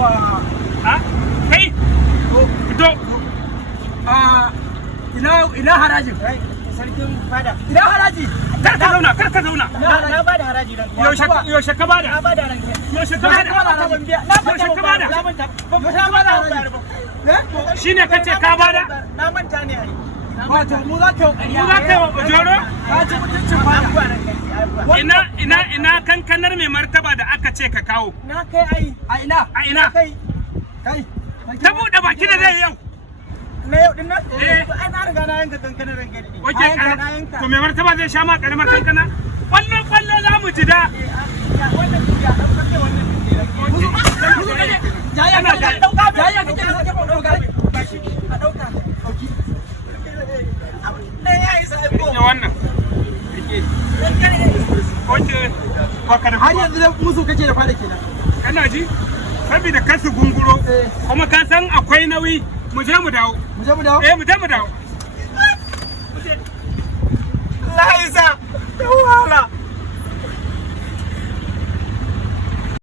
yawa ha kai fito ina harajin sarkin fada. ina haraji kar ka zauna Na ba da haraji ran. yaushe ka bada Na ba da ran. yaushe ka bada shine kace ka bada Na manta ne ai. wato mu za ka yi mu za ka yi wa joro ka ci mutuncin fada ina kankanar mai martaba da aka ce ka kawo Na kai ai. a ina Kai. ta buɗe baki da zai yau Na yau din nan? Eh. Ai na riga na yanka kankanar ran gadi. wace to mai martaba zai sha ma karamar kankana kwallo za mu ji da Wannan ya dan kake wannan jayayya kake da sake foto gari a dauka. Ya isa ai ko. ya wannan wace baka da har yanzu da musu kake da fada kenan kana ji saboda kasu gunguro kuma ka san akwai nauyi mu je mu dawo mu je mu dawo mu je mu dawo La isa.